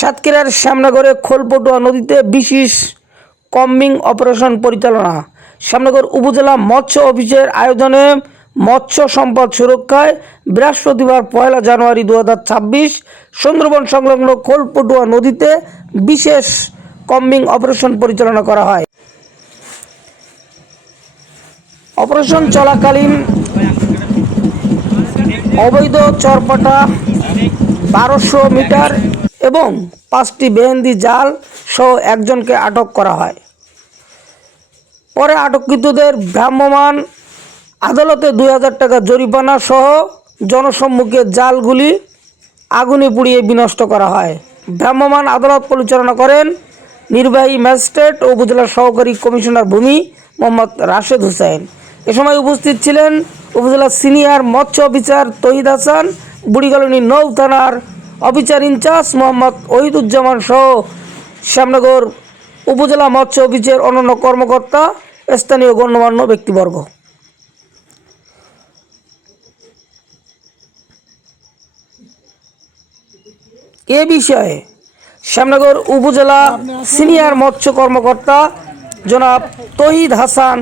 সাতক্ষীরার শ্যামনগরে খোলপটুয়া নদীতে বিশেষ কম্বিং অপারেশন পরিচালনা। শ্যামনগর উপজেলা মৎস্য অফিসের আয়োজনে মৎস্য সম্পদ সুরক্ষায় বৃহস্পতিবার 1 জানুয়ারি 2026 সুন্দরবন সংলগ্ন খোলপটুয়া নদীতে বিশেষ কম্বিং অপারেশন পরিচালনা করা হয়। অপারেশন চলাকালীন অবৈধ চরপাটা 1200 মিটার এবং 5টি বেহেন্দি জাল সহ একজনকে আটক করা হয়। পরে আটককৃতদের ভ্রাম্যমাণ আদালতে 2000 টাকা জরিমানা সহ জনসম্মুখে জালগুলি আগুনে পুড়িয়ে বিনষ্ট করা হয়। ভ্রাম্যমাণ আদালত পরিচালনা করেন নির্বাহী ম্যাজিস্ট্রেট ও উপজেলা সহকারী কমিশনার ভূমি মোহাম্মদ রাশেদ হোসেন। এ সময় উপস্থিত ছিলেন উপজেলা সিনিয়র মৎস্য অফিসার তহিদ হাসান, বুড়িগলনি নৌ থানার অফিসার ইনচার্জ মোহাম্মদ ওহিদুজ্জামান সহ শ্যামনগর উপজেলা মৎস্য অফিসের অন্যান্য কর্মকর্তা, স্থানীয় গণ্যমান্য ব্যক্তিবর্গ। এ বিষয়ে শ্যামনগর উপজেলা সিনিয়র মৎস্য কর্মকর্তা জনাব তহিদ হাসান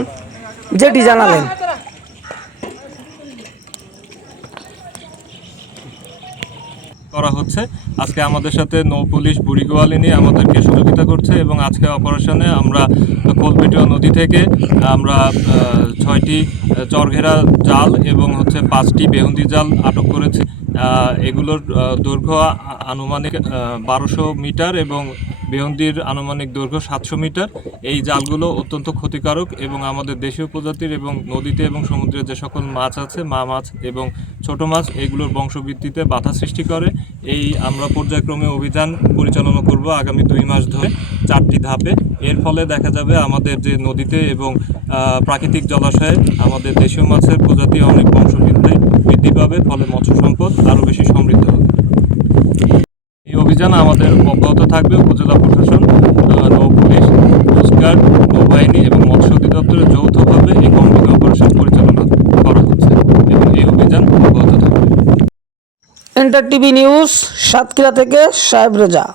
যেটি জানালেন। করা হচ্ছে আজকে আমাদের সাথে নৌ পুলিশ বুড়িগোয়ালিনী আমাদেরকে সহযোগিতা করছে এবং আজকে অপারেশনে আমরা খোলপটুয়া নদী থেকে আমরা 6টি চরঘেরা জাল এবং 5টি বেহুন্দি জাল আটক করেছি। এগুলোর দৈর্ঘ্য আনুমানিক 1200 মিটার এবং বেহুন্দির আনুমানিক দৈর্ঘ্য 700 মিটার। এই জালগুলো অত্যন্ত ক্ষতিকারক এবং আমাদের দেশীয় প্রজাতির এবং নদীতে এবং সমুদ্রে যে সকল মাছ আছে, মা মাছ এবং ছোট মাছ, এগুলোর বংশবৃদ্ধিতে বাধা সৃষ্টি করে। এই আমরা পর্যায়ক্রমে অভিযান পরিচালনা করব আগামী 2 মাস ধরে 4টি ধাপে। এর ফলে দেখা যাবে আমাদের যে নদীতে এবং প্রাকৃতিক জলাশয়ে আমাদের দেশীয় মাছের প্রজাতি অনেক বৃদ্ধি পাবে, ফলে মৎস্য সম্পদ আরও বেশি সমৃদ্ধ হবে। এই অভিযান আমাদের অব্যাহত থাকবে। উপজেলা প্রশাসন, নৌ পুলিশ, কোস্টগার্ড, নৌবাহিনী এবং মৎস্য অধিদপ্তরের যৌথভাবে এই কম্বিং অপারেশন পরিচালনা করা হচ্ছে এবং এই অভিযান অব্যাহত থাকবে। এন্টার টিভি নিউজ, সাতক্ষীরা থেকে সাহেব রেজা।